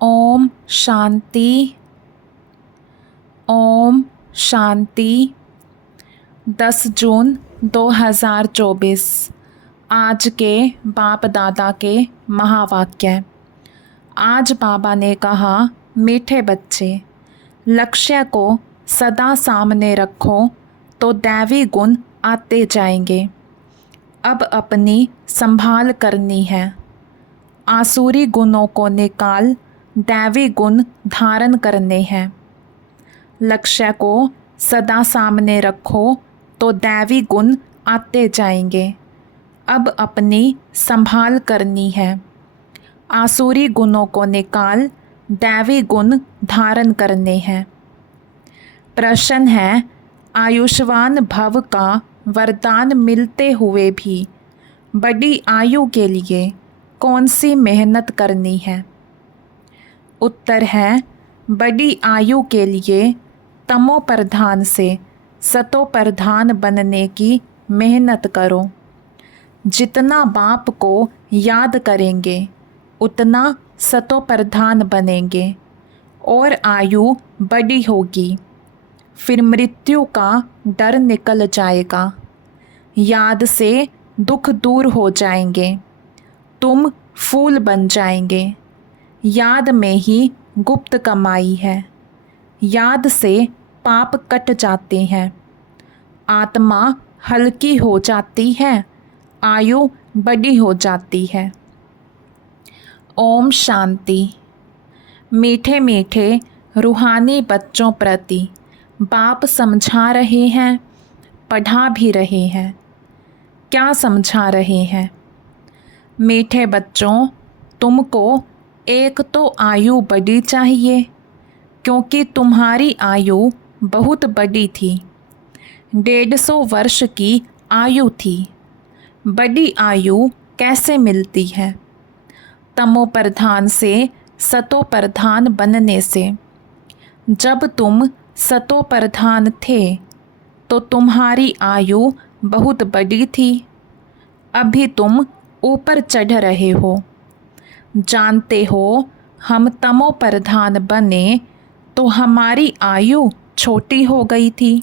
ओम शांति। ओम शांति। 10 जून 2024 आज के बाप दादा के महावाक्य। आज बाबा ने कहा, मीठे बच्चे, लक्ष्य को सदा सामने रखो तो दैवी गुण आते जाएंगे। अब अपनी संभाल करनी है। आसुरी गुणों को निकाल दैवी गुण धारण करने हैं। लक्ष्य को सदा सामने रखो तो दैवी गुण आते जाएंगे। अब अपनी संभाल करनी है। आसुरी गुणों को निकाल दैवी गुण धारण करने हैं। प्रश्न है, आयुष्मान भव का वरदान मिलते हुए भी बड़ी आयु के लिए कौन सी मेहनत करनी है? उत्तर है, बड़ी आयु के लिए तमो प्रधान से सतो प्रधान बनने की मेहनत करो। जितना बाप को याद करेंगे उतना सतो प्रधान बनेंगे और आयु बड़ी होगी। फिर मृत्यु का डर निकल जाएगा। याद से दुख दूर हो जाएंगे। तुम फूल बन जाएंगे। याद में ही गुप्त कमाई है। याद से पाप कट जाते हैं। आत्मा हल्की हो जाती है। आयु बड़ी हो जाती है। ओम शांति। मीठे मीठे रूहानी बच्चों प्रति बाप समझा रहे हैं, पढ़ा भी रहे हैं। क्या समझा रहे हैं? मीठे बच्चों, तुमको एक तो आयु बड़ी चाहिए, क्योंकि तुम्हारी आयु बहुत बड़ी थी। 150 वर्ष की आयु थी। बड़ी आयु कैसे मिलती है? तमो प्रधान से सतो प्रधान बनने से। जब तुम सतो प्रधान थे तो तुम्हारी आयु बहुत बड़ी थी। अभी तुम ऊपर चढ़ रहे हो। जानते हो, हम तमो प्रधान बने तो हमारी आयु छोटी हो गई थी।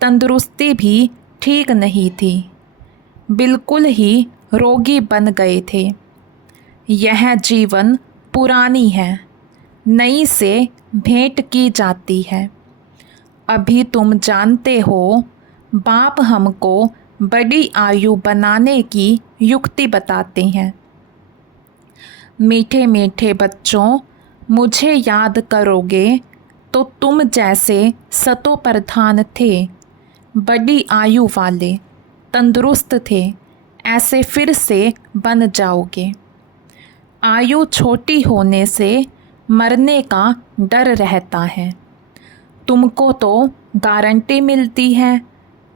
तंदुरुस्ती भी ठीक नहीं थी। बिल्कुल ही रोगी बन गए थे। यह जीवन पुरानी है, नई से भेंट की जाती है। अभी तुम जानते हो, बाप हमको बड़ी आयु बनाने की युक्ति बताते हैं। मीठे मीठे बच्चों, मुझे याद करोगे तो तुम जैसे सतो प्रधान थे, बड़ी आयु वाले, तंदुरुस्त थे, ऐसे फिर से बन जाओगे। आयु छोटी होने से मरने का डर रहता है। तुमको तो गारंटी मिलती है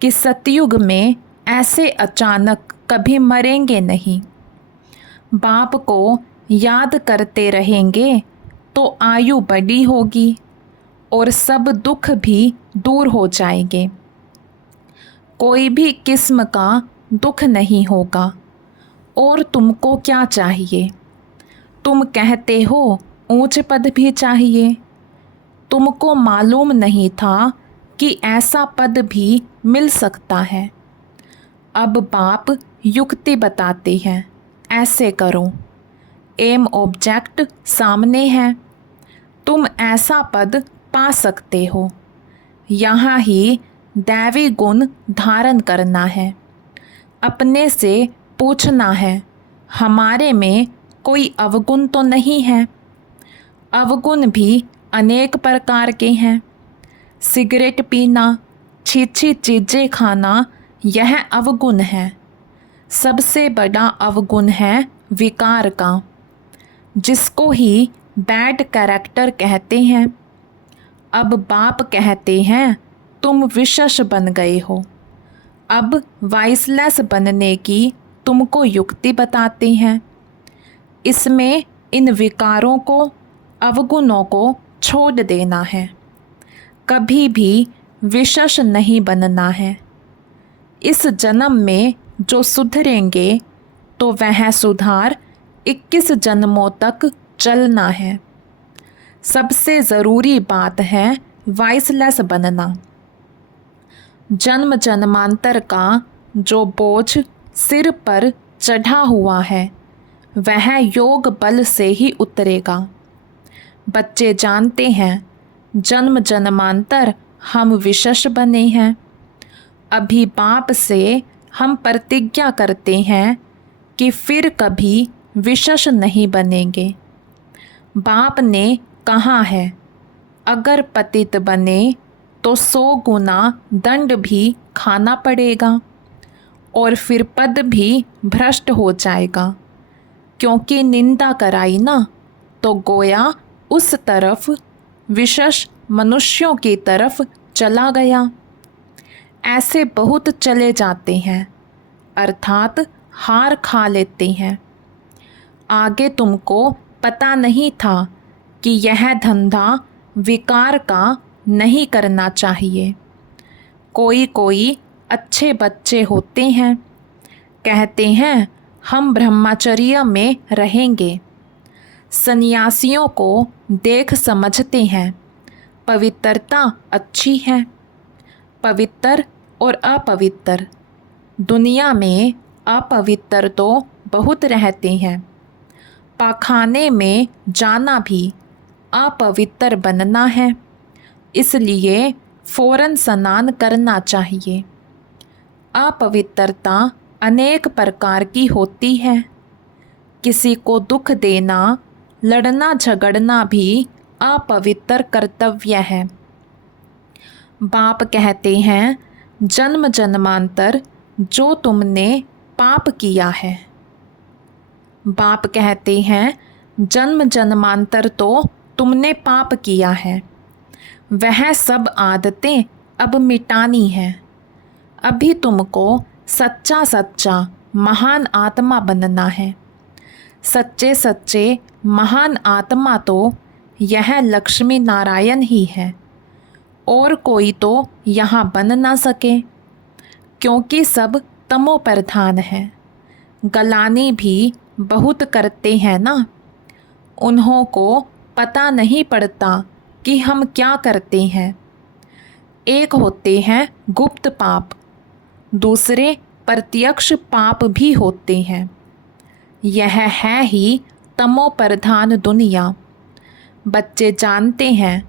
कि सतयुग में ऐसे अचानक कभी मरेंगे नहीं। बाप को याद करते रहेंगे तो आयु बड़ी होगी और सब दुख भी दूर हो जाएंगे। कोई भी किस्म का दुख नहीं होगा। और तुमको क्या चाहिए? तुम कहते हो ऊंच पद भी चाहिए। तुमको मालूम नहीं था कि ऐसा पद भी मिल सकता है। अब बाप युक्ति बताते हैं, ऐसे करो। एम ऑब्जेक्ट सामने है। तुम ऐसा पद पा सकते हो। यहाँ ही दैवी गुण धारण करना है। अपने से पूछना है, हमारे में कोई अवगुण तो नहीं है? अवगुण भी अनेक प्रकार के हैं। सिगरेट पीना, छी चीज़ें खाना, यह अवगुण है। सबसे बड़ा अवगुण है विकार का, जिसको ही बैड कैरेक्टर कहते हैं। अब बाप कहते हैं, तुम विशेष बन गए हो। अब वाइसलेस बनने की तुमको युक्ति बताते हैं। इसमें इन विकारों को, अवगुणों को छोड़ देना है। कभी भी विशेष नहीं बनना है। इस जन्म में जो सुधरेंगे तो वह सुधार 21 जन्मों तक चलना है। सबसे ज़रूरी बात है वाइसलेस बनना। जन्म जन्मांतर का जो बोझ सिर पर चढ़ा हुआ है वह योग बल से ही उतरेगा। बच्चे जानते हैं जन्म जन्मांतर हम विशेष बने हैं। अभी बाप से हम प्रतिज्ञा करते हैं कि फिर कभी विशेष नहीं बनेंगे। बाप ने कहा है अगर पतित बने तो 100 गुना दंड भी खाना पड़ेगा और फिर पद भी भ्रष्ट हो जाएगा, क्योंकि निंदा कराई ना तो गोया उस तरफ विशेष मनुष्यों की तरफ चला गया। ऐसे बहुत चले जाते हैं, अर्थात हार खा लेते हैं। आगे तुमको पता नहीं था कि यह धंधा विकार का नहीं करना चाहिए। कोई कोई अच्छे बच्चे होते हैं, कहते हैं हम ब्रह्मचर्य में रहेंगे। सन्यासियों को देख समझते हैं पवित्रता अच्छी है। पवित्र और अपवित्र, दुनिया में अपवित्र तो बहुत रहते हैं। पाखाने में जाना भी अपवित्र बनना है, इसलिए फौरन स्नान करना चाहिए। अपवित्रता अनेक प्रकार की होती है। किसी को दुख देना, लड़ना झगड़ना भी अपवित्र कर्तव्य है। बाप कहते हैं जन्म जन्मांतर जो तुमने पाप किया है। बाप कहते हैं जन्म जन्मांतर तो तुमने पाप किया है, वह सब आदतें अब मिटानी है। अभी तुमको सच्चा सच्चा महान आत्मा बनना है। सच्चे सच्चे महान आत्मा तो यह लक्ष्मी नारायण ही है, और कोई तो यहाँ बन ना सके, क्योंकि सब तमो प्रधान है। गलानी भी बहुत करते हैं ना, उन्हों को पता नहीं पड़ता कि हम क्या करते हैं। एक होते हैं गुप्त पाप, दूसरे प्रत्यक्ष पाप भी होते हैं। यह है ही तमो प्रधान दुनिया। बच्चे जानते हैं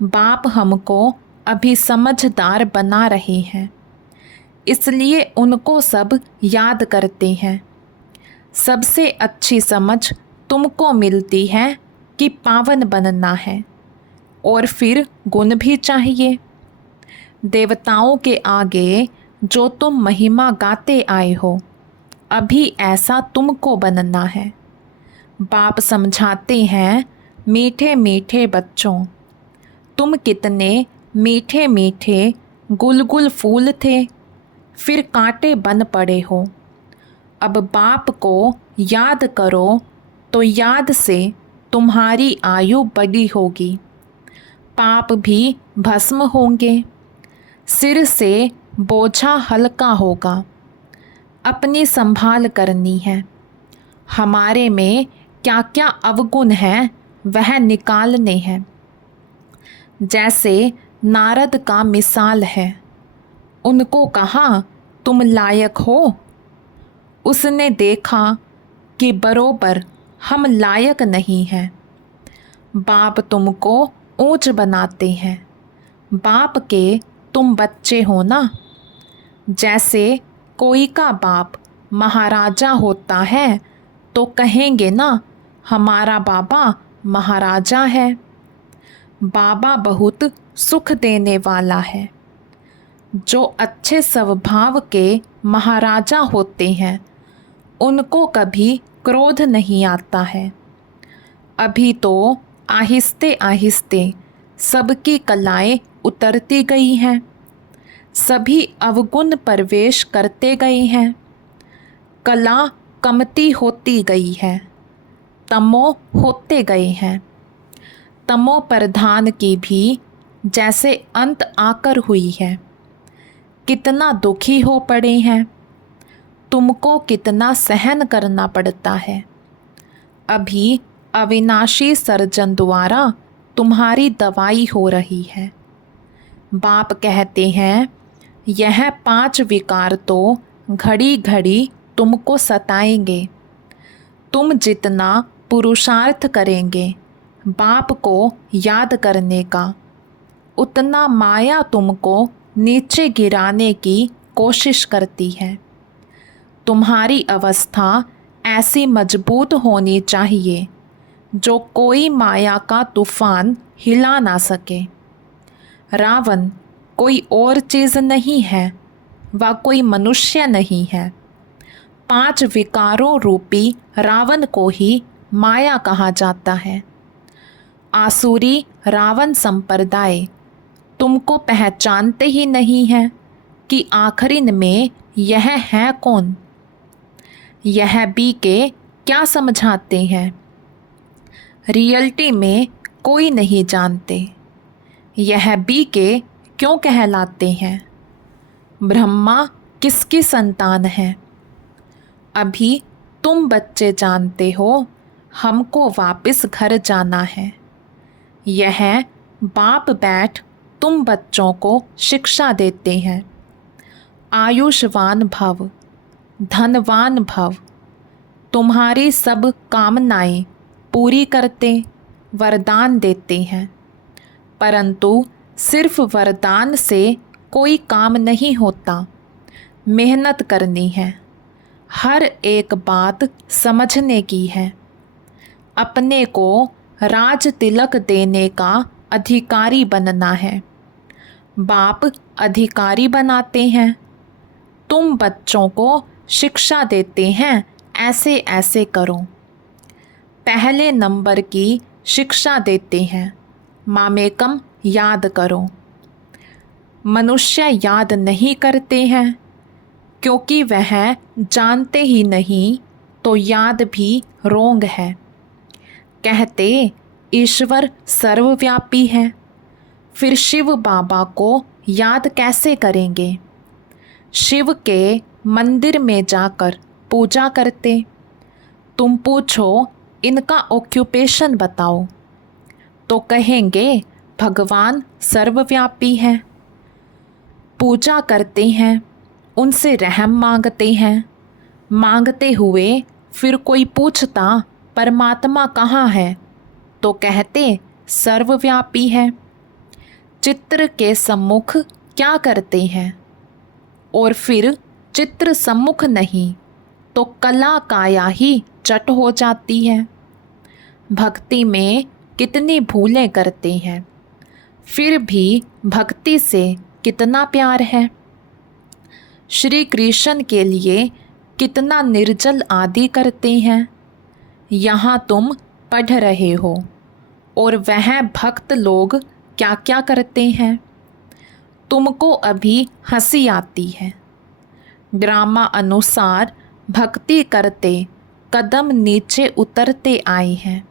बाप हमको अभी समझदार बना रहे हैं, इसलिए उनको सब याद करते हैं। सबसे अच्छी समझ तुमको मिलती है कि पावन बनना है, और फिर गुण भी चाहिए। देवताओं के आगे जो तुम महिमा गाते आए हो, अभी ऐसा तुमको बनना है। बाप समझाते हैं मीठे मीठे बच्चों, तुम कितने मीठे मीठे गुलगुल फूल थे, फिर कांटे बन पड़े हो। अब बाप को याद करो तो याद से तुम्हारी आयु बड़ी होगी, पाप भी भस्म होंगे, सिर से बोझा हल्का होगा। अपनी संभाल करनी है। हमारे में क्या क्या अवगुण है वह निकालने हैं। जैसे नारद का मिसाल है, उनको कहा तुम लायक हो, उसने देखा कि बरोबर हम लायक नहीं हैं। बाप तुमको ऊंच बनाते हैं, बाप के तुम बच्चे हो ना। जैसे कोई का बाप महाराजा होता है तो कहेंगे ना हमारा बाबा महाराजा है। बाबा बहुत सुख देने वाला है। जो अच्छे स्वभाव के महाराजा होते हैं उनको कभी क्रोध नहीं आता है। अभी तो आहिस्ते आहिस्ते सबकी कलाएं उतरती गई हैं, सभी अवगुण प्रवेश करते गए हैं, कला कमती होती गई है, तमो होते गए हैं। तमो प्रधान की भी जैसे अंत आकर हुई है। कितना दुखी हो पड़े हैं, तुमको कितना सहन करना पड़ता है। अभी अविनाशी सर्जन द्वारा तुम्हारी दवाई हो रही है। बाप कहते हैं यह 5 विकार तो घड़ी घड़ी तुमको सताएंगे। तुम जितना पुरुषार्थ करेंगे बाप को याद करने का, उतना माया तुमको नीचे गिराने की कोशिश करती है। तुम्हारी अवस्था ऐसी मजबूत होनी चाहिए जो कोई माया का तूफान हिला ना सके। रावण कोई और चीज़ नहीं है, वह कोई मनुष्य नहीं है। 5 विकारों रूपी रावण को ही माया कहा जाता है। आसुरी रावण संप्रदाय तुमको पहचानते ही नहीं है कि आखिर में यह है कौन। यह भी के क्या समझाते हैं, रियलिटी में कोई नहीं जानते। यह भी के क्यों कहलाते हैं, ब्रह्मा किसकी संतान है। अभी तुम बच्चे जानते हो हमको वापस घर जाना है। यह बाप बैठ तुम बच्चों को शिक्षा देते हैं। आयुष्वान भव, धनवान भव, तुम्हारी सब कामनाएं पूरी करते वरदान देते हैं। परंतु सिर्फ वरदान से कोई काम नहीं होता, मेहनत करनी है। हर एक बात समझने की है। अपने को राज तिलक देने का अधिकारी बनना है। बाप अधिकारी बनाते हैं, तुम बच्चों को शिक्षा देते हैं ऐसे ऐसे करो। पहले नंबर की शिक्षा देते हैं, मामेकम याद करो। मनुष्य याद नहीं करते हैं क्योंकि वह जानते ही नहीं, तो याद भी रोंग है। कहते ईश्वर सर्वव्यापी है, फिर शिव बाबा को याद कैसे करेंगे। शिव के मंदिर में जाकर पूजा करते। तुम पूछो इनका ऑक्यूपेशन बताओ, तो कहेंगे भगवान सर्वव्यापी है। पूजा करते हैं, उनसे रहम मांगते हैं। मांगते हुए फिर कोई पूछता परमात्मा कहाँ है, तो कहते सर्वव्यापी है। चित्र के सम्मुख क्या करते हैं, और फिर चित्र सम्मुख नहीं तो कला काया ही चट हो जाती है। भक्ति में कितनी भूलें करते हैं, फिर भी भक्ति से कितना प्यार है। श्री कृष्ण के लिए कितना निर्जल आदि करते हैं। यहाँ तुम पढ़ रहे हो, और वह भक्त लोग क्या क्या करते हैं। तुमको अभी हंसी आती है। ड्रामा अनुसार भक्ति करते कदम नीचे उतरते आए हैं,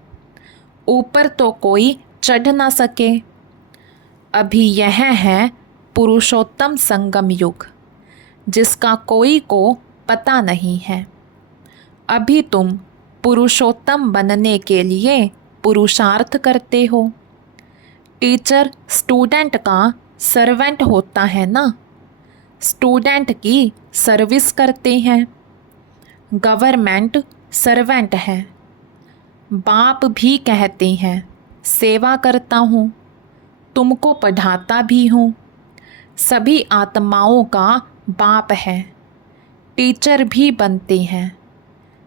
ऊपर तो कोई चढ़ ना सके। अभी यह है पुरुषोत्तम संगम युग, जिसका कोई को पता नहीं है। अभी तुम पुरुषोत्तम बनने के लिए पुरुषार्थ करते हो। टीचर स्टूडेंट का सर्वेंट होता है ना, स्टूडेंट की सर्विस करते हैं। गवर्नमेंट सर्वेंट है। बाप भी कहते हैं सेवा करता हूँ, तुमको पढ़ाता भी हूँ। सभी आत्माओं का बाप है, टीचर भी बनते हैं।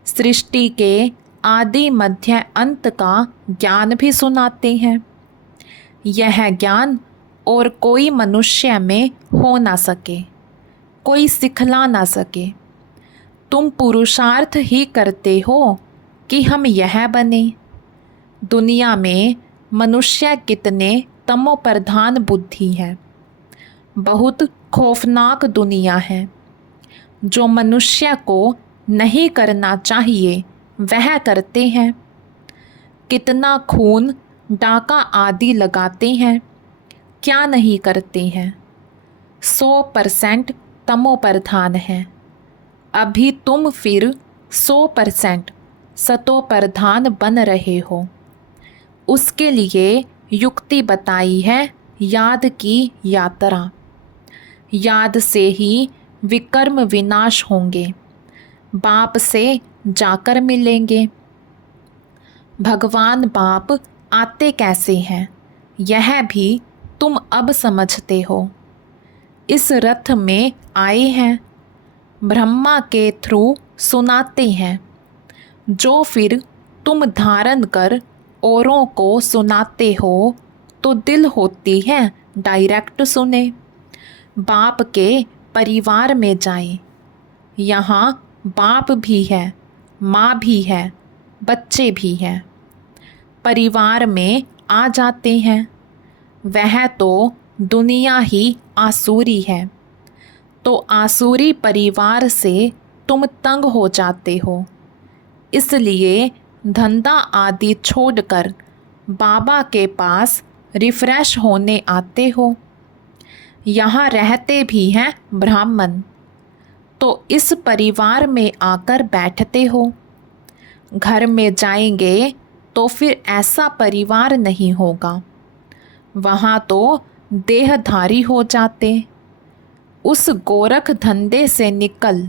सृष्टि के आदि मध्य अंत का ज्ञान भी सुनाते हैं। यह ज्ञान और कोई मनुष्य में हो ना सके, कोई सिखला ना सके। तुम पुरुषार्थ ही करते हो कि हम यह बने। दुनिया में मनुष्य कितने तमोप्रधान बुद्धि है। बहुत खौफनाक दुनिया है। जो मनुष्य को नहीं करना चाहिए वह करते हैं। कितना खून डाका आदि लगाते हैं, क्या नहीं करते हैं। 100% तमोप्रधान है। अभी तुम फिर 100% सतोप्रधान बन रहे हो। उसके लिए युक्ति बताई है याद की यात्रा। याद से ही विकर्म विनाश होंगे, बाप से जाकर मिलेंगे। भगवान बाप आते कैसे हैं यह भी तुम अब समझते हो। इस रथ में आए हैं, ब्रह्मा के थ्रू सुनाते हैं, जो फिर तुम धारण कर औरों को सुनाते हो तो दिल होती है डायरेक्ट सुने। बाप के परिवार में जाएं, यहाँ बाप भी है, माँ भी है, बच्चे भी हैं। परिवार में आ जाते हैं, वह तो दुनिया ही आसुरी है, तो आसुरी परिवार से तुम तंग हो जाते हो, इसलिए धंधा आदि छोड़कर बाबा के पास रिफ्रेश होने आते हो। यहाँ रहते भी हैं ब्राह्मण, तो इस परिवार में आकर बैठते हो। घर में जाएंगे तो फिर ऐसा परिवार नहीं होगा, वहाँ तो देहधारी हो जाते। उस गोरख धंधे से निकल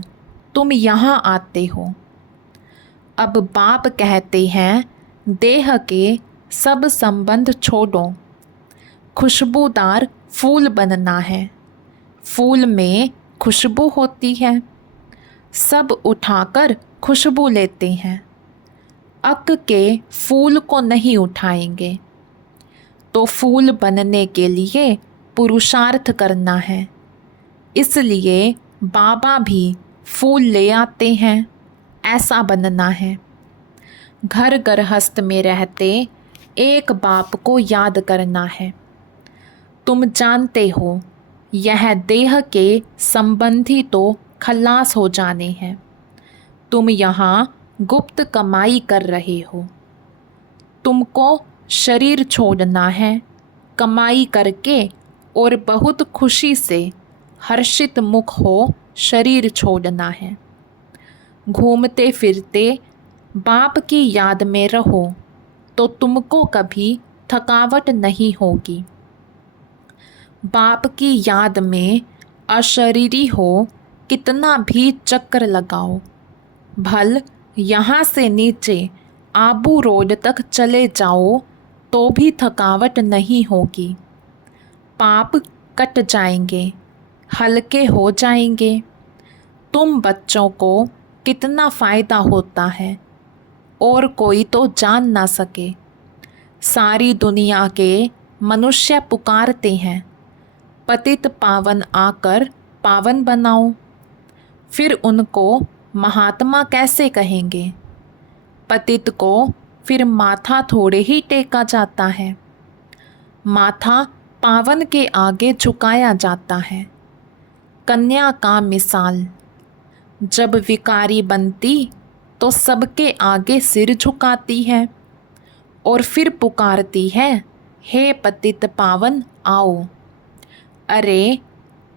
तुम यहाँ आते हो। अब बाप कहते हैं देह के सब संबंध छोड़ो, खुशबूदार फूल बनना है। फूल में खुशबू होती है, सब उठाकर खुशबू लेते हैं, अक के फूल को नहीं उठाएंगे। तो फूल बनने के लिए पुरुषार्थ करना है, इसलिए बाबा भी फूल ले आते हैं, ऐसा बनना है। घर गृहस्थ में रहते एक बाप को याद करना है। तुम जानते हो यह देह के संबंधी तो खलास हो जाने हैं, तुम यहाँ गुप्त कमाई कर रहे हो। तुमको शरीर छोड़ना है, कमाई करके और बहुत खुशी से हर्षित मुख हो शरीर छोड़ना है। घूमते फिरते बाप की याद में रहो तो तुमको कभी थकावट नहीं होगी। बाप की याद में अशरीरी हो कितना भी चक्कर लगाओ, भल यहाँ से नीचे आबू रोड तक चले जाओ तो भी थकावट नहीं होगी। पाप कट जाएंगे, हल्के हो जाएंगे। तुम बच्चों को कितना फ़ायदा होता है और कोई तो जान ना सके। सारी दुनिया के मनुष्य पुकारते हैं पतित पावन आकर पावन बनाओ, फिर उनको महात्मा कैसे कहेंगे। पतित को फिर माथा थोड़े ही टेका जाता है, माथा पावन के आगे झुकाया जाता है। कन्या का मिसाल, जब विकारी बनती तो सबके आगे सिर झुकाती है और फिर पुकारती है हे पतित पावन आओ। अरे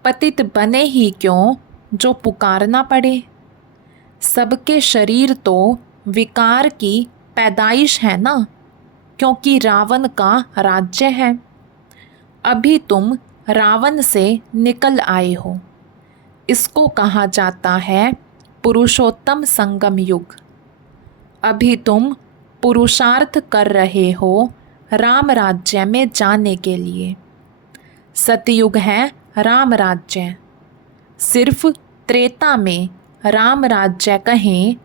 पतित बने ही क्यों जो पुकारना पड़े। सबके शरीर तो विकार की पैदाइश है ना, क्योंकि रावण का राज्य है। अभी तुम रावण से निकल आए हो, इसको कहा जाता है पुरुषोत्तम संगम युग। अभी तुम पुरुषार्थ कर रहे हो राम राज्य में जाने के लिए। सतयुग है राम राज्य, सिर्फ त्रेता में राम राज्य कहें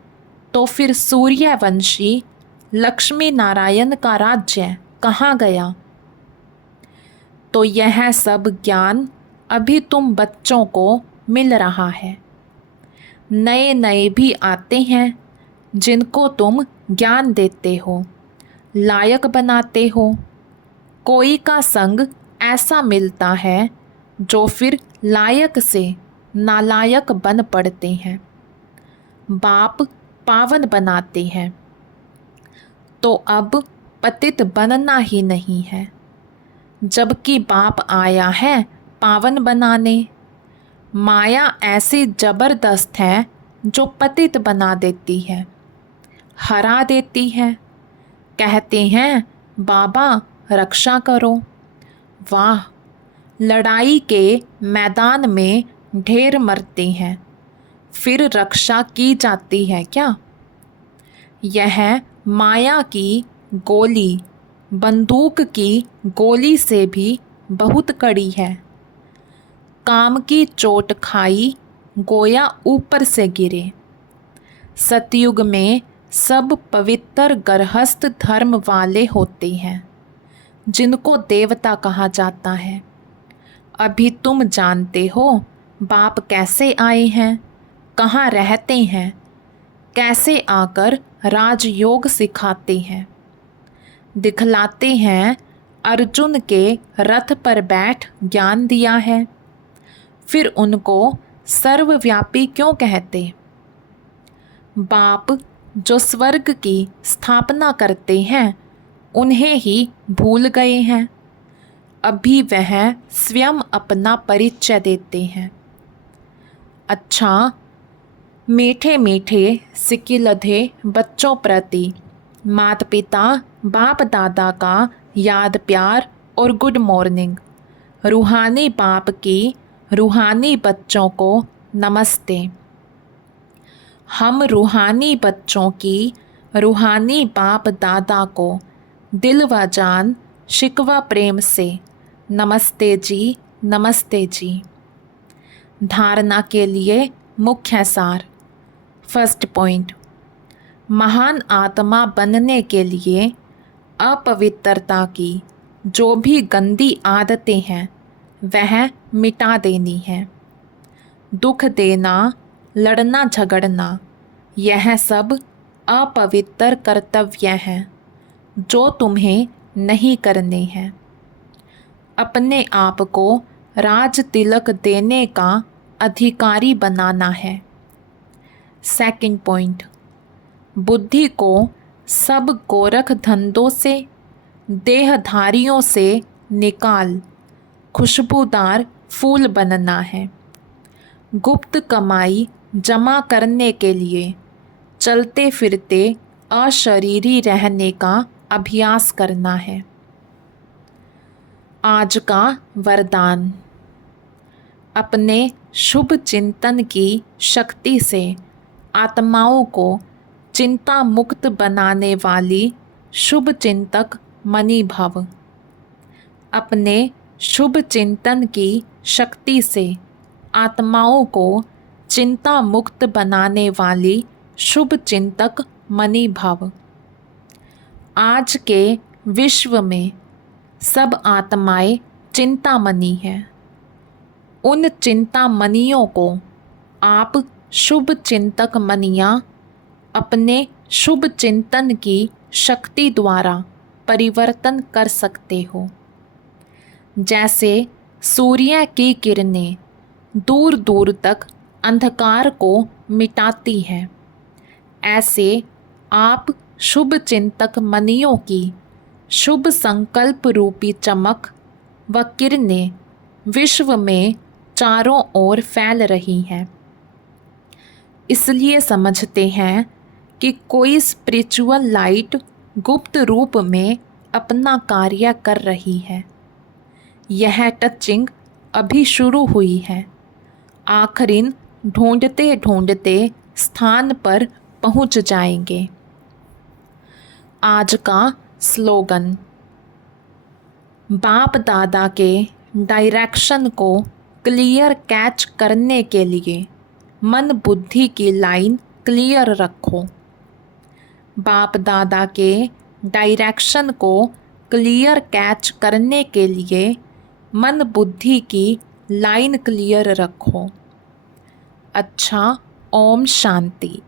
तो फिर सूर्यवंशी लक्ष्मी नारायण का राज्य कहाँ गया। तो यह सब ज्ञान अभी तुम बच्चों को मिल रहा है। नए नए भी आते हैं जिनको तुम ज्ञान देते हो, लायक बनाते हो। कोई का संग ऐसा मिलता है जो फिर लायक से नालायक बन पड़ते हैं। बाप पावन बनाते हैं, तो अब पतित बनना ही नहीं है, जबकि बाप आया है पावन बनाने। माया ऐसी जबरदस्त है जो पतित बना देती है, हरा देती है। कहते हैं बाबा रक्षा करो। वाह, लड़ाई के मैदान में ढेर मरते हैं, फिर रक्षा की जाती है क्या? यह माया की गोली बंदूक की गोली से भी बहुत कड़ी है। काम की चोट खाई, गोया ऊपर से गिरे। सतयुग में सब पवित्र गृहस्थ धर्म वाले होते हैं, जिनको देवता कहा जाता है। अभी तुम जानते हो बाप कैसे आए हैं, कहाँ रहते हैं, कैसे आकर राजयोग सिखाते हैं। दिखलाते हैं अर्जुन के रथ पर बैठ ज्ञान दिया है, फिर उनको सर्वव्यापी क्यों कहते? बाप जो स्वर्ग की स्थापना करते हैं, उन्हें ही भूल गए हैं। अभी वह स्वयं अपना परिचय देते हैं। अच्छा, मीठे मीठे सिकिलधे बच्चों प्रति माता पिता बाप दादा का याद प्यार और गुड मॉर्निंग। रूहानी बाप की रूहानी बच्चों को नमस्ते। हम रूहानी बच्चों की रूहानी बाप दादा को दिल व जान शिकवा प्रेम से नमस्ते जी, नमस्ते जी। धारणा के लिए मुख्य सार। फर्स्ट पॉइंट, महान आत्मा बनने के लिए अपवित्रता की जो भी गंदी आदतें हैं वह मिटा देनी है। दुख देना, लड़ना झगड़ना, यह सब अपवित्र कर्तव्य हैं जो तुम्हें नहीं करने हैं। अपने आप को राज तिलक देने का अधिकारी बनाना है। सेकंड पॉइंट, बुद्धि को सब गोरख धंधों से, देहधारियों से निकाल खुशबूदार फूल बनना है। गुप्त कमाई जमा करने के लिए चलते फिरते अशरीरी रहने का अभ्यास करना है। आज का वरदान, अपने शुभ चिंतन की शक्ति से आत्माओं को चिंता मुक्त बनाने वाली शुभ चिंतक मनी भव। अपने शुभ चिंतन की शक्ति से आत्माओं को चिंता मुक्त बनाने वाली शुभ चिंतक मनी भव। आज के विश्व में सब आत्माएं चिंतामणि हैं। उन चिंतामणियों को आप शुभ चिंतक मनियाँ अपने शुभ चिंतन की शक्ति द्वारा परिवर्तन कर सकते हो। जैसे सूर्य की किरणें दूर दूर तक अंधकार को मिटाती हैं, ऐसे आप शुभ चिंतक मनियों की शुभ संकल्प रूपी चमक व किरणें विश्व में चारों ओर फैल रही हैं। इसलिए समझते हैं कि कोई स्पिरिचुअल लाइट गुप्त रूप में अपना कार्य कर रही है। यह टचिंग अभी शुरू हुई है, आखिरीन ढूंढते ढूंढते स्थान पर पहुंच जाएंगे। आज का स्लोगन, बाप दादा के डायरेक्शन को क्लियर कैच करने के लिए मन बुद्धि की लाइन क्लियर रखो। बाप दादा के डायरेक्शन को क्लियर कैच करने के लिए मन बुद्धि की लाइन क्लियर रखो। अच्छा, ओम शांति।